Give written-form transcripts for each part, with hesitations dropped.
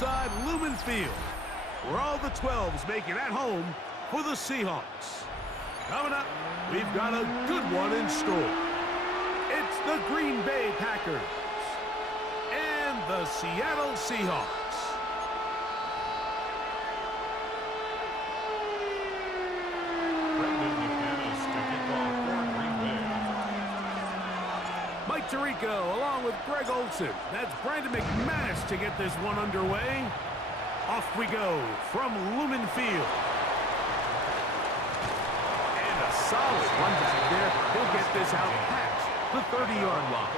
inside Lumen Field, where all the 12s make it at home for the Seahawks. Coming up, we've got a good one in store. It's the Green Bay Packers and the Seattle Seahawks. Mike Tirico along with Greg Olsen. That's Brandon McManus to get this one underway. Off we go from Lumen Field. And a solid run back there. He'll get this out past the 30-yard line.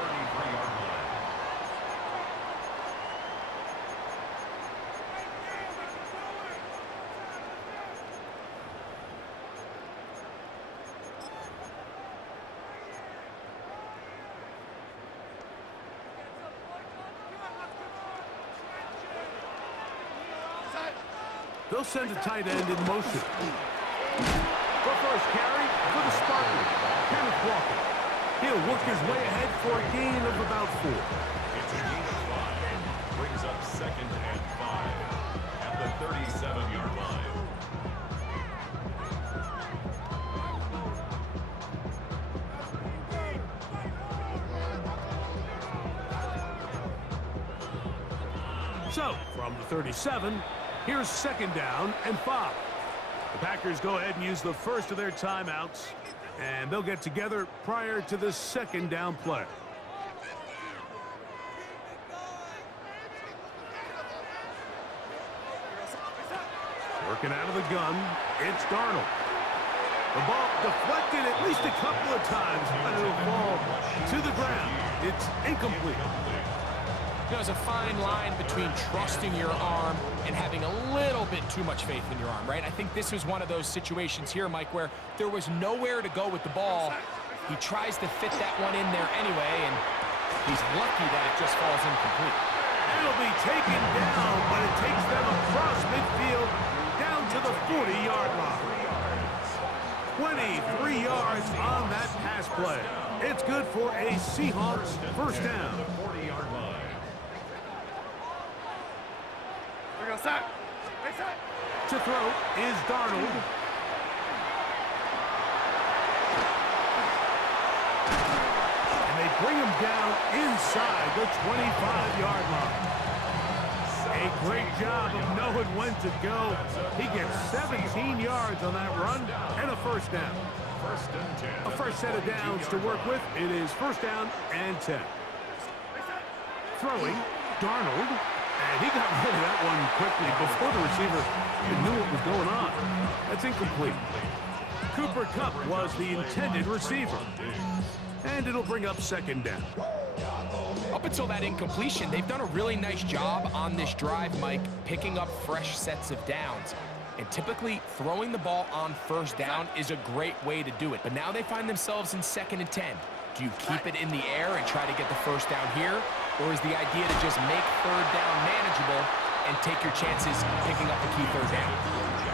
They'll send a tight end in motion. The first carry for the Spartans, Kenneth Walker. He'll work his way ahead for a gain of about 4. It's a gain of 5. Brings up 2nd and 5 at the 37-yard line. So, from the 37, here's 2nd down and 5. The Packers go ahead and use the first of their timeouts, and they'll get together prior to the 2nd down play. Working out of the gun, it's Darnold. The ball deflected at least a couple of times, but it'll fall to the ground. It's incomplete. There's a fine line between trusting your arm and having a little bit too much faith in your arm, right? I think this was one of those situations here, Mike, where there was nowhere to go with the ball. He tries to fit that one in there anyway, and he's lucky that it just falls incomplete. It'll be taken down, but it takes them across midfield down to the 40-yard line. 23 yards on that pass play. It's good for a Seahawks first down. To throw is Darnold. And they bring him down inside the 25-yard line. A great job of knowing when to go. He gets 17 yards on that run and a first down. A first set of downs to work with. It is 1st down and 10. Throwing, Darnold. And he got rid of that one quickly before the receiver even knew what was going on. That's incomplete. Cooper Kupp was the intended receiver. And it'll bring up 2nd down. Up until that incompletion, they've done a really nice job on this drive, Mike, picking up fresh sets of downs. And typically, throwing the ball on 1st down is a great way to do it. But now they find themselves in 2nd and 10. Do you keep it in the air and try to get the 1st down here? Or is the idea to just make 3rd down manageable and take your chances picking up the key 3rd down?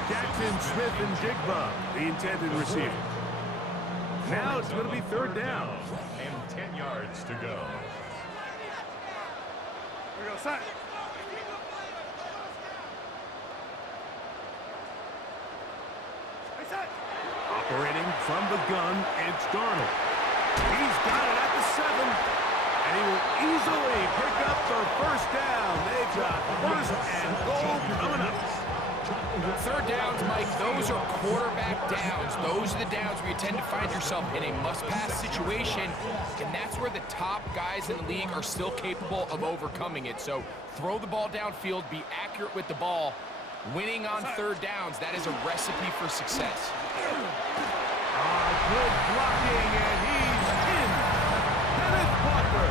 Jackson, Smith, and Jigba, the intended receiver. Now it's going to be 3rd down. And 10 yards to go. We go, set. Operating from the gun, it's Darnold. He's got it at the 7. And he will easily pick up the 1st down. They've got 1st and goal coming up. 3rd downs, Mike, those are quarterback downs. Those are the downs where you tend to find yourself in a must-pass situation, and that's where the top guys in the league are still capable of overcoming it. So throw the ball downfield, be accurate with the ball. Winning on 3rd downs, that is a recipe for success. Good blocking, and he's in. Kenneth Walker.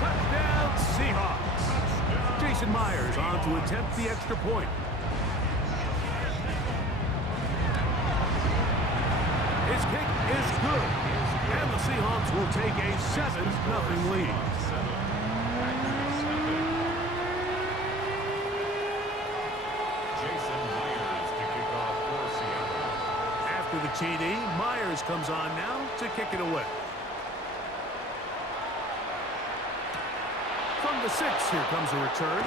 Touchdown, Seahawks. Jason Myers on to attempt the extra point. His kick is good. And the Seahawks will take a 7-0 lead. After the TD, Myers comes on now to kick it away. From the 6, here comes a return.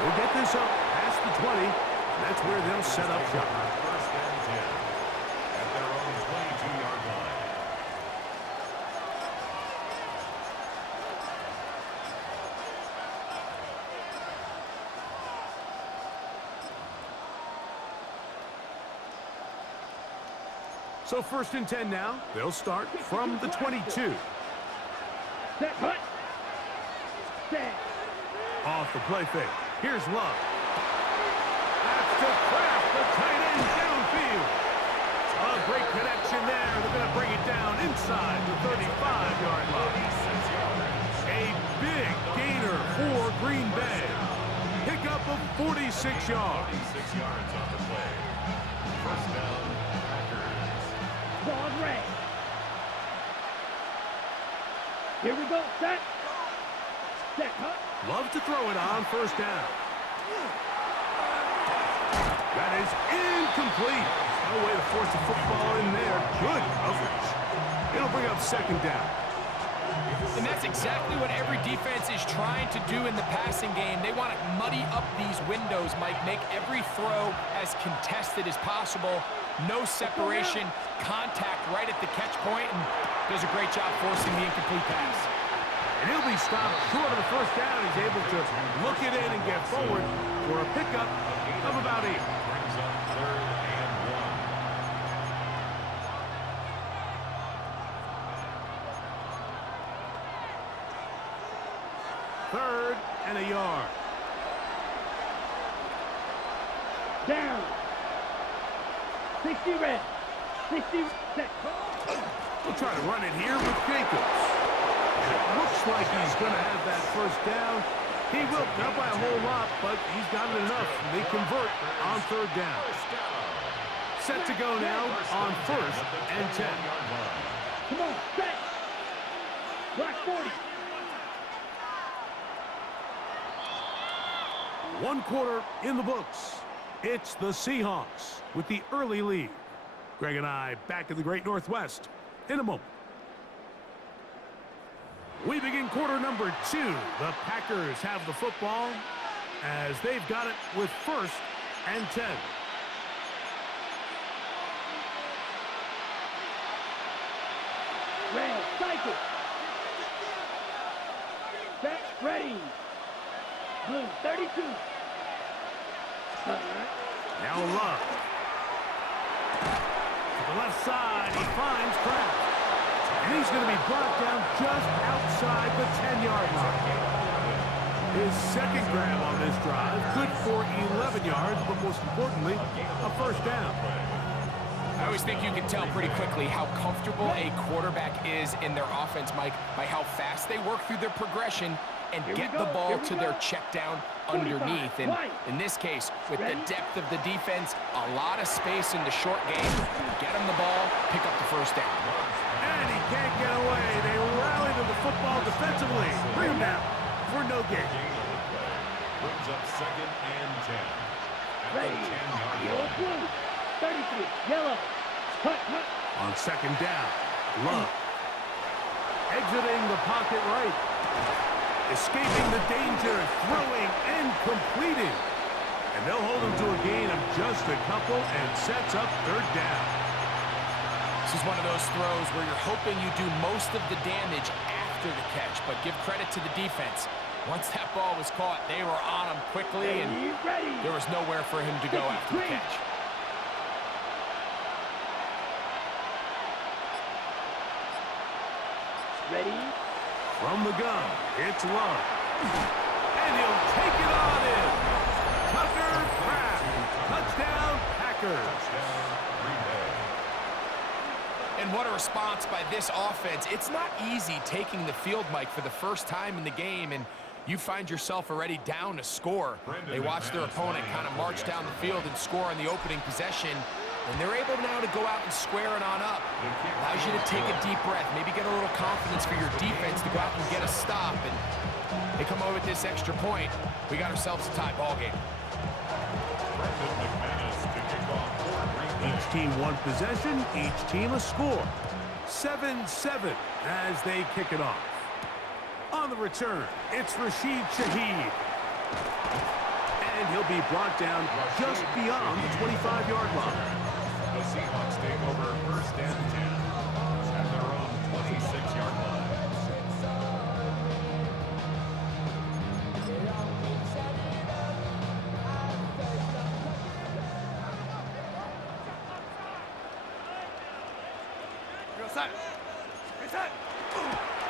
They'll get this up past the 20. That's where they'll set up shop. First and 10 at their own 22-yard line. So first and 10 now. They'll start from the 22. Set, cut. Set. Off the play fake. Here's Love. That's to Kraft, the tight end downfield. A great connection there. They're going to bring it down inside the 35-yard line. A big gainer for Green Bay. Pickup of 46 yards. 46 yards on the play. First down, Packers. Ball red. Here we go. Set. Set, cut. Love to throw it on first down. That is incomplete. No way to force the football in there. Good coverage. It'll bring up second down. And that's exactly what every defense is trying to do in the passing game. They want to muddy up these windows, Mike, make every throw as contested as possible. No separation, contact right at the catch point, and does a great job forcing the incomplete pass. And he'll be stopped short of the first down. He's able to look it in and get forward for a pickup of about 8. Brings up third and 1. Third and a yard. Down. 60 red. 60 set. We'll try to run it here with Jacobs. It looks like he's going to have that first down. He will, not by a whole lot, but he's got it enough. They convert on third down. Set to go now on first and 10. Come on, set. Black 40. 1 quarter in the books. It's the Seahawks with the early lead. Greg and I back in the Great Northwest in a moment. We begin quarter number 2. The Packers have the football as they've got it with first and 10. Red, cycle. Set, ready. Blue, 32. Now Love. To the left side, he finds Kraft. And he's going to be brought down just outside the 10-yard line. His second grab on this drive, good for 11 yards, but most importantly, a first down. I always think you can tell pretty quickly how comfortable a quarterback is in their offense, Mike, by how fast they work through their progression and get the ball to their check down underneath. And in this case, with the depth of the defense, a lot of space in the short game, get him the ball, pick up the first down. And he can't get away. They rally to the football defensively. Bring him down for no gain. Brings up second and 10. At Ready. the 10-yard Yellow, line. blue. 33. Yellow. Cut, cut. On second down, Love. Exiting the pocket right. Escaping the danger, throwing and completing. And they'll hold him to a gain of just a couple and sets up third down. This is one of those throws where you're hoping you do most of the damage after the catch, but give credit to the defense. Once that ball was caught, they were on him quickly, and Ready. there was nowhere for him to go after the catch. Ready. From the gun, it's Love. And he'll take it on in. Tucker Kraft. Touchdown, Packers. And what a response by this offense. It's not easy taking the field, Mike, for the first time in the game, and you find yourself already down a score. They watch their opponent kind of march down the field and score on the opening possession, and they're able now to go out and square it on up. Allows you to take a deep breath, maybe get a little confidence for your defense to go out and get a stop, and they come over with this extra point. We got ourselves a tie ball game. Each team one possession, each team a score. 7-7 as they kick it off. On the return, it's Rashid Shaheed. he'll be brought down just beyond the 25-yard line. The Seahawks take over first and 10 at their own 26-yard line.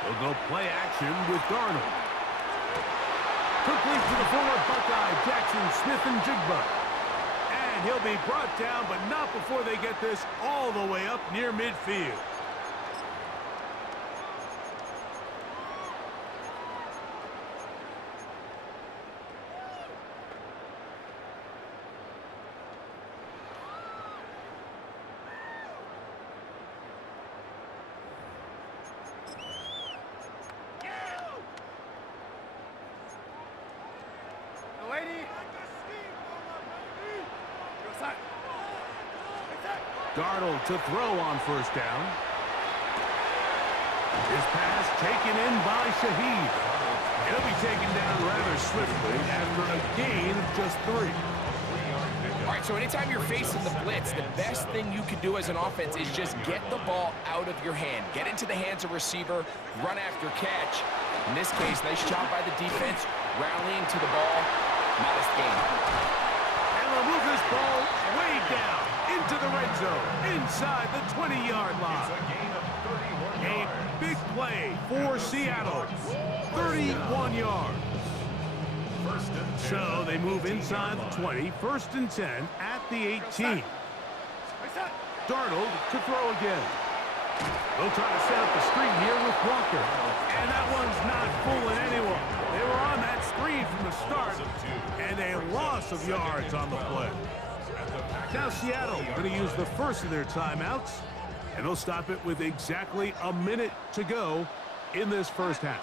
They'll go play action with Darnold. Quickly to the former Buckeye, Jackson Smith-Njigba. And he'll be brought down, but not before they get this all the way up near midfield. Darnold to throw on first down. His pass taken in by Shaheed. He'll be taken down rather swiftly after a gain of just 3. All right, so anytime you're facing the blitz, the best thing you can do as an offense is just get the ball out of your hand. Get into the hands of receiver, run after catch. In this case, nice job by the defense, rallying to the ball. Modest gain. And they'll move this ball way down into the red zone, inside the 20-yard line. A big play for Seattle. 31 yards. So they move inside the 20, first and 10 at the 18. Darnold to throw again. They'll try to set up the screen here with Walker. And that one's not fooling anyone. They were on that screen from the start, and a loss of yards on the play. Now Seattle going to use the first of their timeouts, and they'll stop it with exactly a minute to go in this first half.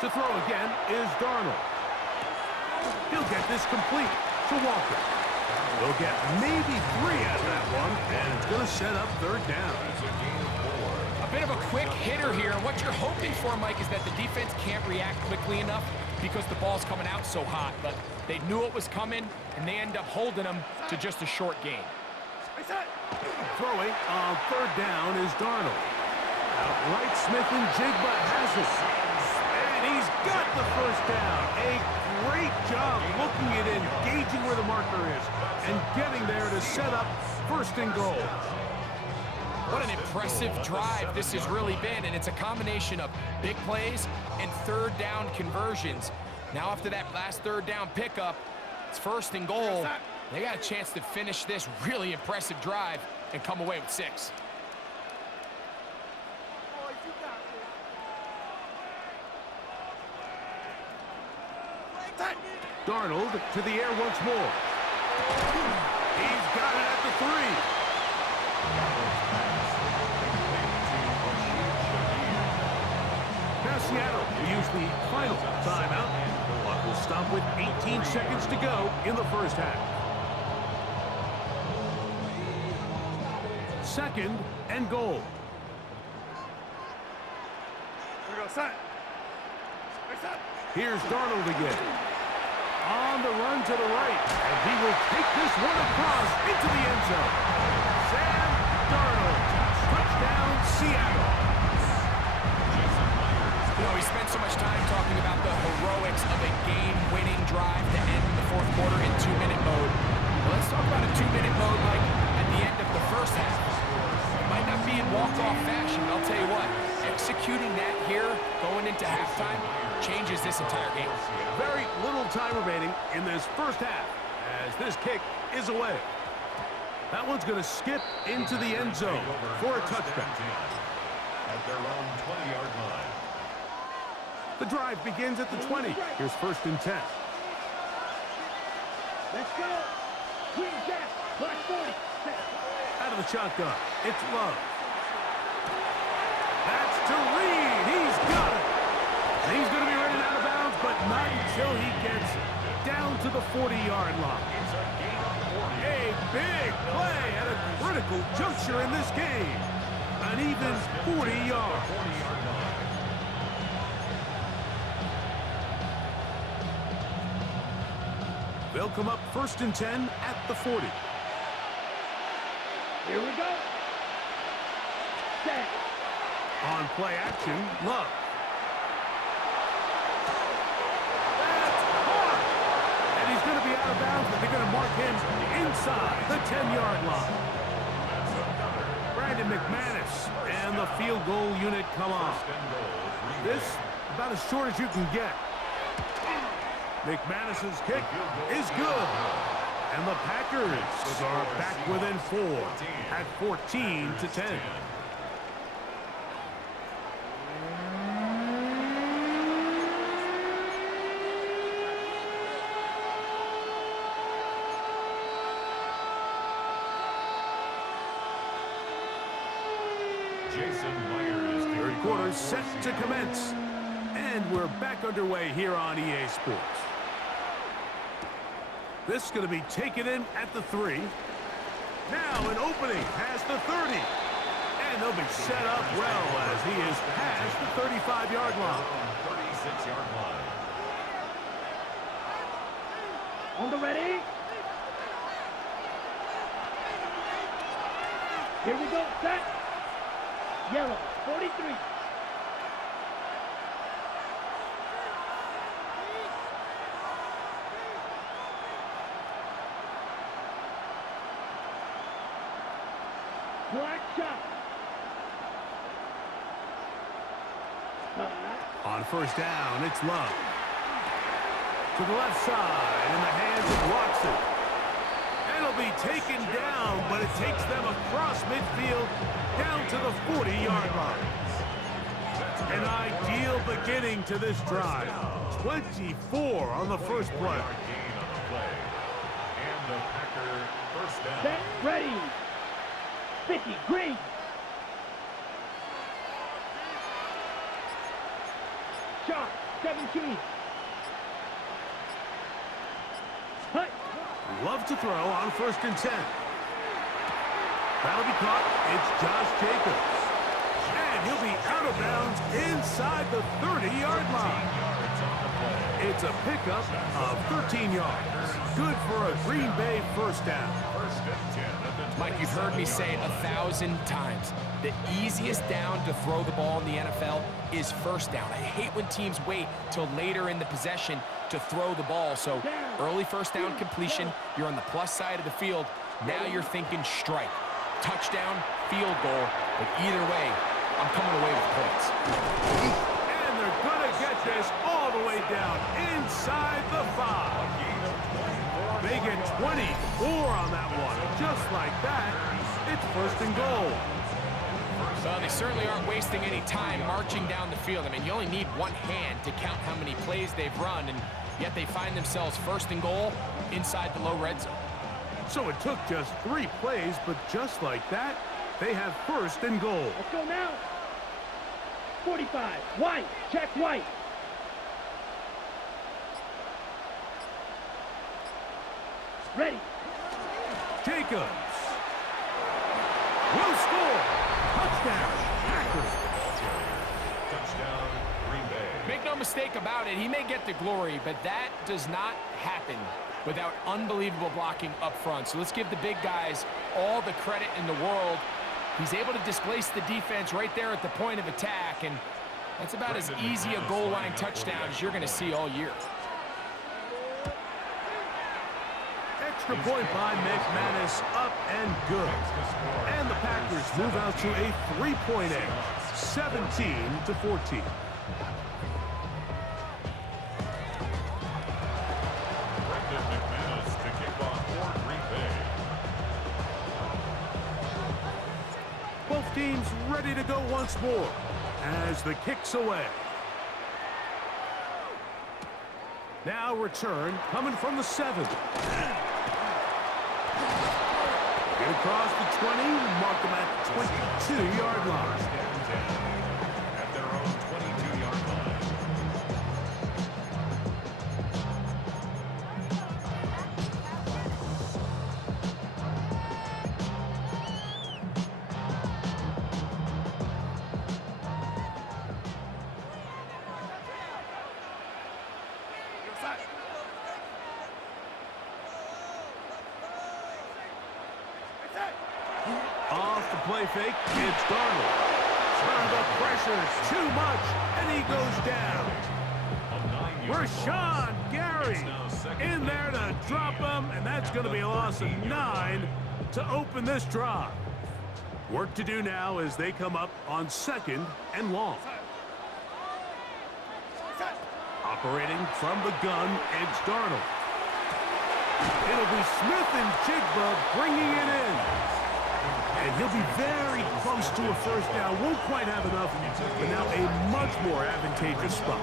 To throw again is Darnold. He'll get this complete to Walker. They'll get maybe 3 out of that one, and it's going to set up third down. A bit of a quick hitter here. What you're hoping for, Mike, is that the defense can't react quickly enough because the ball's coming out so hot. But they knew it was coming, and they end up holding them to just a short gain. Throwing on third down is Darnold. Outright Smith-Njigba has it. And he's got the first down. A great job looking at engaging where the marker is and getting there to set up first and goal. What an impressive drive this has really been, and it's a combination of big plays and third down conversions. Now after that last third down pickup, it's first and goal. They got a chance to finish this really impressive drive and come away with 6. Darnold to the air once more. He's got it at the 3. Now Seattle will use the final timeout. The clock will stop with 18 seconds to go in the first half. Second and goal. Here's Darnold again. On the run to the right, and he will take this one across into the end zone. Sam Darnold, touchdown Seattle. You know, we spent so much time talking about the heroics of a game-winning drive to end the fourth quarter in 2-minute mode. Well, let's talk about a 2-minute mode like at the end of the first half. It might not be in walk-off fashion, but I'll tell you what, executing that here going into halftime changes this entire game. Very little time remaining in this first half as this kick is away. That one's going to skip into the end zone for a touchdown. At their own 20-yard line. The drive begins at the 20. Here's first and 10. Let's go. Green Jack, Black 40. Out of the shotgun, it's Love. That's to Reed. He's got it. And he's going to be running out of bounds, but not until he gets down to the 40-yard line. A big play at a critical juncture in this game. An even 40 yards. They'll come up 1st and 10 at the 40. Here we go. Set. On play action, Love. That's caught! And he's going to be out of bounds, but they're going to mark him inside the 10-yard line. Brandon McManus and the field goal unit come on. This, about as short as you can get. McManus's kick is good. And the Packers are back within 4 at 14-10. Third quarter set to commence. And we're back underway here on EA Sports. This is going to be taken in at the 3. Now an opening past the 30. And they'll be set up well as he is past the 35-yard line. 36-yard line. On the ready. Here we go. Set. Yellow. 43. Black shot. On first down, it's Love. To the left side, in the hands of Watson. And it'll be taken down, but it takes them across midfield down to the 40-yard line. An ideal beginning to this drive. 24 on the first play. And the Packer first down. Set. Ready. 50. Green. Shot. 17. Hut. Love to throw on 1st and 10. That'll be caught. It's Josh Jacobs. And he'll be out of bounds inside the 30-yard line. It's a pickup of 13 yards. Good for a Green Bay first down. Mike, you've heard me say it 1,000 times. The easiest down to throw the ball in the NFL is first down. I hate when teams wait till later in the possession to throw the ball. So early first down completion, you're on the plus side of the field. Now you're thinking strike. Touchdown, field goal. But either way, I'm coming away with points. And they're going to get this all the way down inside the 5. They get 24 on that one. Just like that, it's 1st and goal. Well, they certainly aren't wasting any time marching down the field. I mean, you only need one hand to count how many plays they've run, and yet they find themselves 1st and goal inside the low red zone. So it took just 3 plays, but just like that, they have 1st and goal. Let's go now. 45. White. Check White. Ready. Jacobs will score. Touchdown, Packers. Touchdown, Green Bay. Make no mistake about it, he may get the glory, but that does not happen without unbelievable blocking up front. So let's give the big guys all the credit in the world. He's able to displace the defense right there at the point of attack, and that's about as easy a goal line touchdown as you're going to see all year. Extra point by McManus, up and good. And the Packers move out to a 3-point edge, 17-14. Brandon McManus to kick off for Green Bay. Both teams ready to go once more as the kick's away. Now return coming from the 7. Get across the 20, mark them at 22-yard line. At their own 22-yard line. play fake. It's Darnold. The pressure's too much, and he goes down. Rashawn Gary in there to drop him, and that's going to be a loss of 9 to open this drive. Work to do now as they come up on 2nd and long. Operating from the gun, it's Darnold. It'll be Smith and Jigba bringing it in. And he'll be very close to a first down. Won't quite have enough, but now a much more advantageous spot.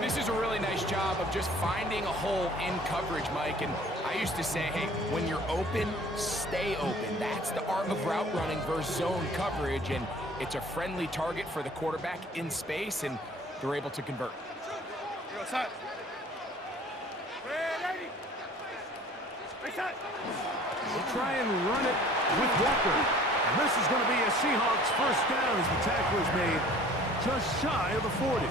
This is a really nice job of just finding a hole in coverage, Mike. And I used to say, hey, when you're open, stay open. That's the art of route running versus zone coverage. And it's a friendly target for the quarterback in space, and they're able to convert. We'll try and run it with Walker. And this is going to be a Seahawks first down as the tackle is made just shy of the 40.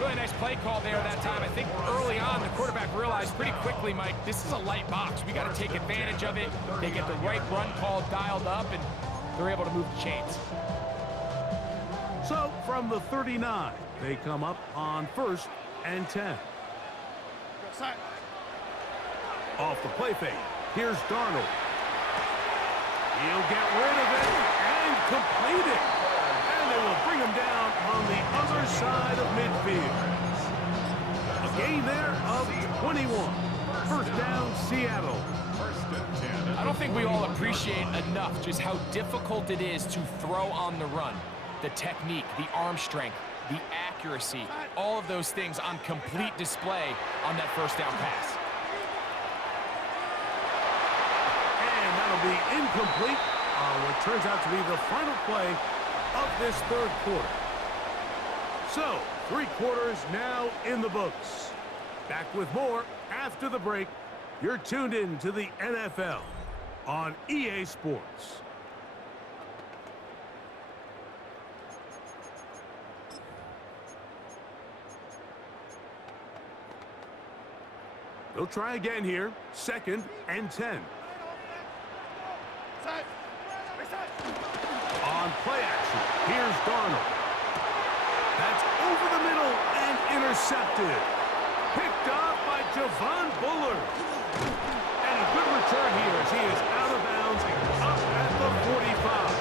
Really nice play call there that time. I think early on the quarterback realized pretty quickly, Mike, this is a light box. We got to take advantage of it. They get the right run call dialed up, and they're able to move the chains. So from the 39, they come up on 1st and 10. Off the play fake. Here's Darnold. He'll get rid of it and complete it. And they will bring him down on the other side of midfield. A gain there of 21. First down, Seattle. I don't think we all appreciate enough just how difficult it is to throw on the run. The technique, the arm strength, the accuracy, all of those things on complete display on that first down pass. Be incomplete on what turns out to be the final play of this 3rd quarter. So, 3 quarters now in the books. Back with more after the break. You're tuned in to the NFL on EA Sports. They'll try again here. 2nd and 10. On play action, here's Darnold. That's over the middle and intercepted. Picked off by Javon Bullard. And a good return here as he is out of bounds up at the 45.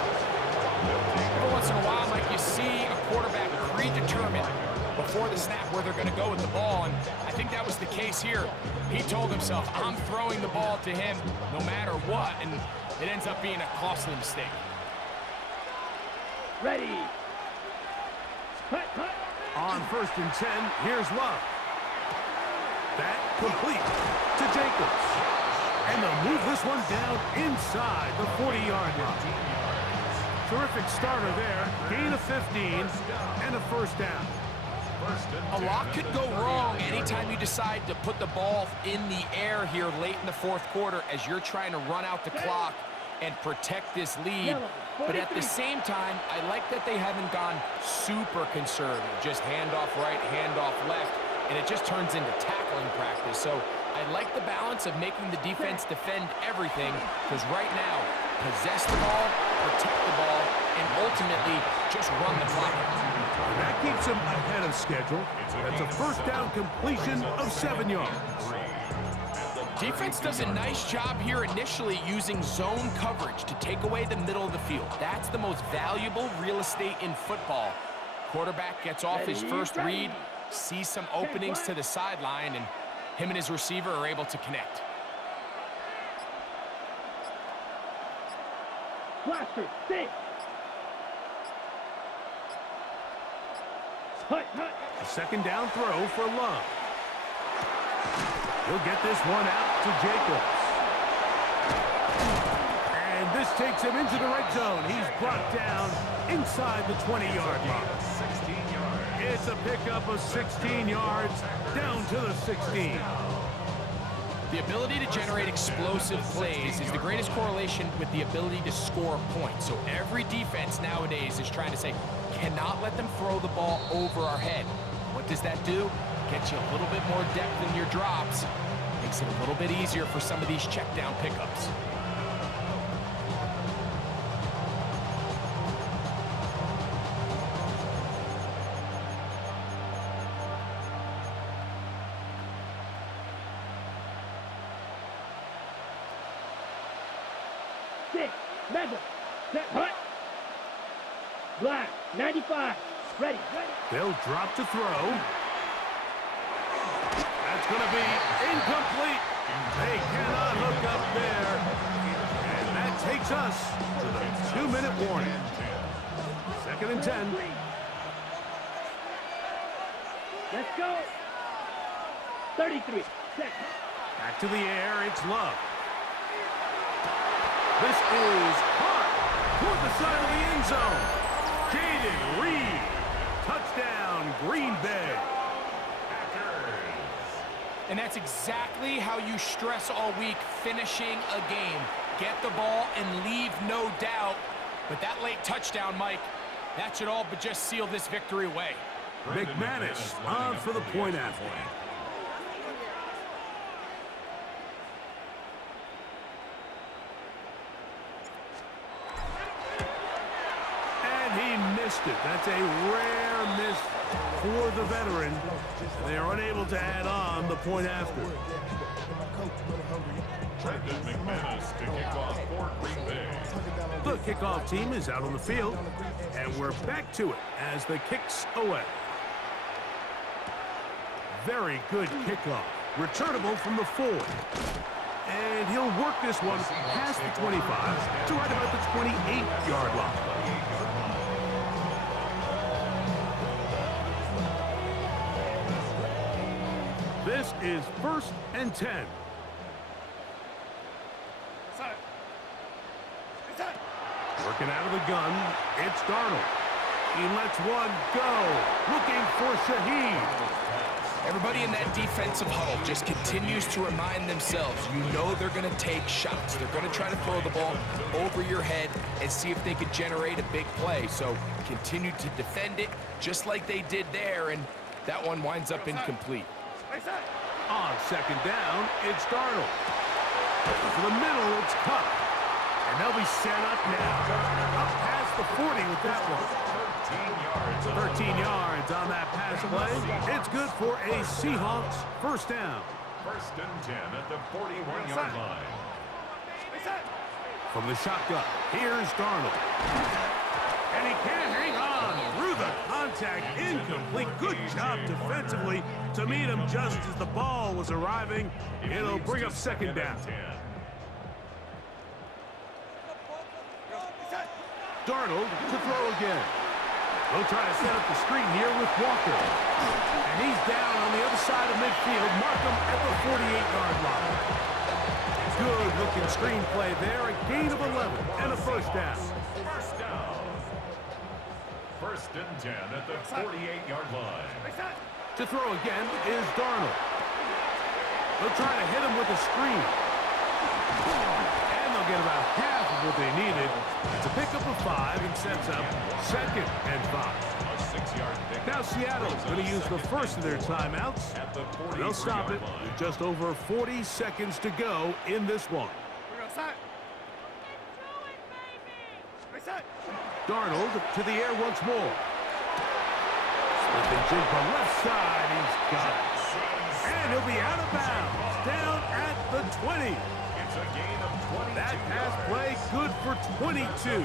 Every once in a while, Mike, you see a quarterback predetermined before the snap where they're going to go with the ball, and I think that was the case here. He told himself, I'm throwing the ball to him no matter what, and it ends up being a costly mistake. Ready. Cut. On 1st and 10, here's Love. That complete to Jacobs. And they'll move this one down inside the 40-yard line. Terrific starter there. Gain of 15 and a first down. A lot could go wrong anytime you decide to put the ball in the air here late in the 4th quarter as you're trying to run out the clock and protect this lead. But at the same time, I like that they haven't gone super conservative. Just handoff right, handoff left, and it just turns into tackling practice. So I like the balance of making the defense defend everything, because right now, possess the ball, protect the ball, and ultimately just run the clock. That keeps him ahead of schedule. That's a first down completion of 7 yards. Defense does a nice job here initially using zone coverage to take away the middle of the field. That's the most valuable real estate in football. Quarterback gets off his first read, sees some openings to the sideline, and him and his receiver are able to connect. Blaster, stay. A second down throw for Love. He'll get this one out to Jacobs. And this takes him into the red zone. He's brought down inside the 20-yard line. It's a pickup of 16 yards down to the 16. The ability to generate explosive plays is the greatest correlation with the ability to score points. So every defense nowadays is trying to say, cannot let them throw the ball over our head. What does that do? Gets you a little bit more depth in your drops. Makes it a little bit easier for some of these check down pickups. Madden. Set. Hut. Black. 95. Ready. They'll drop to throw. That's going to be incomplete. They cannot hook up there. And that takes us to the 2-minute warning. 2nd and 10. Let's go. 33. Set. Back to the air. It's Love. This is caught toward the side of the end zone. Jaden Reed. Touchdown, Green Bay. And that's exactly how you stress all week, finishing a game. Get the ball and leave no doubt. But that late touchdown, Mike, that should all but just seal this victory away. McManus on for the point after. And he missed it. That's a rare miss for the veteran. They are unable to add on the point after. McManus to kick off for Green Bay. The kickoff team is out on the field, and we're back to it as the kick's away. Very good kickoff. Returnable from the 4. And he'll work this one past the 25 to right about the 28-yard line. This is 1st and 10. Working out of the gun, it's Darnold. He lets one go, looking for Shaheed. Everybody in that defensive huddle just continues to remind themselves, you know they're going to take shots. They're going to try to throw the ball over your head and see if they could generate a big play. So continue to defend it just like they did there, and that one winds up incomplete. On 2nd down, it's Darnold. To the middle, it's Cup. And they'll be set up now. Up past the 40 with that one. 13 yards on that pass play. It's good for a Seahawks 1st down. 1st and 10 at the 41-yard line. From the shotgun, here's Darnold. And he can't hang on through the contact. Incomplete. Good job defensively to meet him just as the ball was arriving. It'll bring up 2nd down. Darnold to throw again. They'll try to set up the screen here with Walker. And he's down on the other side of midfield. Mark him at the 48-yard line. Good looking screen play there. A gain of 11 and a 1st down. 1st and 10 at the 48-yard line. To throw again is Darnold. They'll try to hit him with a screen. And they'll get about half of what they needed. It's a pickup of 5 and sets up 2nd and 5. Now Seattle's going to use the first of their timeouts. They'll stop it with just over 40 seconds to go in this one. Darnold to the air once more. Slipping to the left side. He's got it. And he'll be out of bounds. Down at the 20. It's a gain of 22. That pass play good for 22.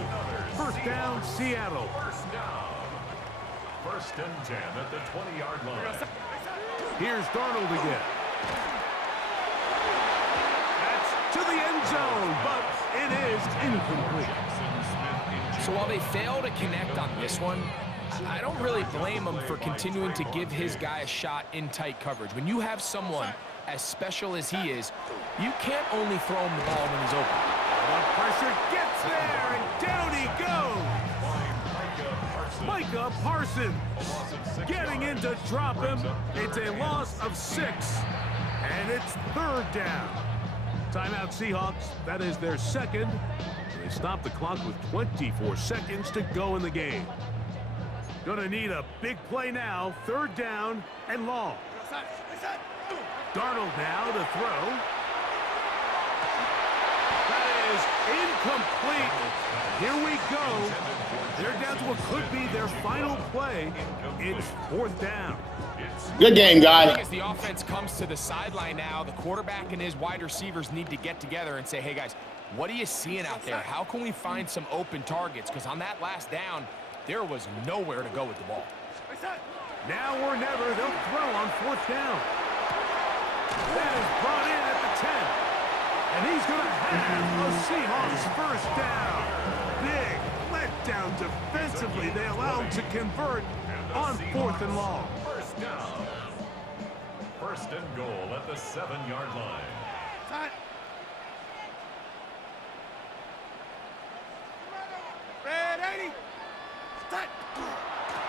1st down, Seattle. 1st down. 1st and 10 at the 20-yard line. Here's Darnold again. That's to the end zone, but it is incomplete. So while they fail to connect on this one, I don't really blame him for continuing to give his guy a shot in tight coverage. When you have someone as special as he is, you can't only throw him the ball when he's open. The pressure gets there, and down he goes. Micah Parsons getting in to drop him. It's a loss of 6, and it's 3rd down. Timeout Seahawks. That is their 2nd. They stop the clock with 24 seconds to go in the game. Gonna need a big play now. 3rd down and long. Darnold now to throw. That is incomplete. Here we go. They're down to what could be their final play. It's 4th down. Good game, guys. As the offense comes to the sideline now, the quarterback and his wide receivers need to get together and say, hey, guys, What are you seeing out there? How can we find some open targets? Because on that last down, there was nowhere to go with the ball. Now or never, they'll throw on 4th down. That is brought in at the 10. And he's going to have a Seahawks first down. Big letdown defensively. They allow him to convert on 4th and long. First down. First and goal at the 7-yard line.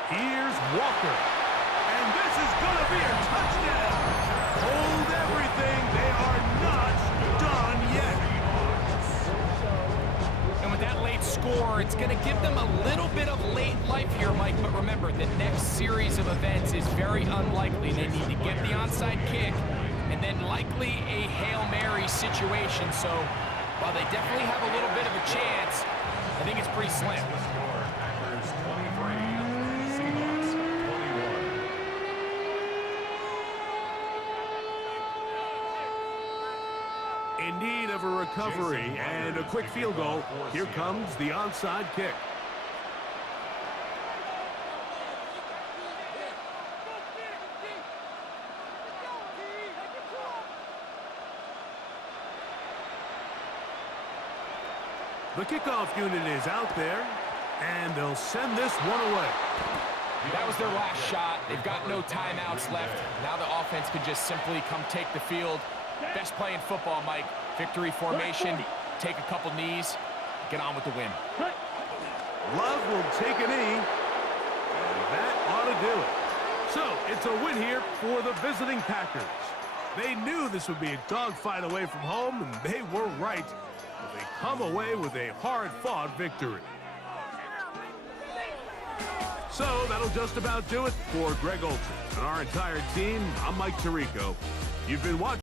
Here's Walker. And this is going to be a touchdown. Hold everything. They are not done yet. And with that late score, it's going to give them a little bit of late life here, Mike. But remember, the next series of events is very unlikely. They need to get the onside kick and then likely a Hail Mary situation. So while they definitely have a little bit of a chance, I think it's pretty slim. Packers 23, Seahawks 21. In need of a recovery and a quick field goal. Here comes the onside kick. The kickoff unit is out there, and they'll send this one away. That was their last shot. They've got no timeouts left. Now the offense can just simply come take the field. Best play in football, Mike. Victory formation, take a couple knees, get on with the win. Love will take a knee, and that ought to do it. So, it's a win here for the visiting Packers. They knew this would be a dogfight away from home, and they were right. They come away with a hard-fought victory. So that'll just about do it for Greg Olsen and our entire team. I'm Mike Tirico. You've been watching.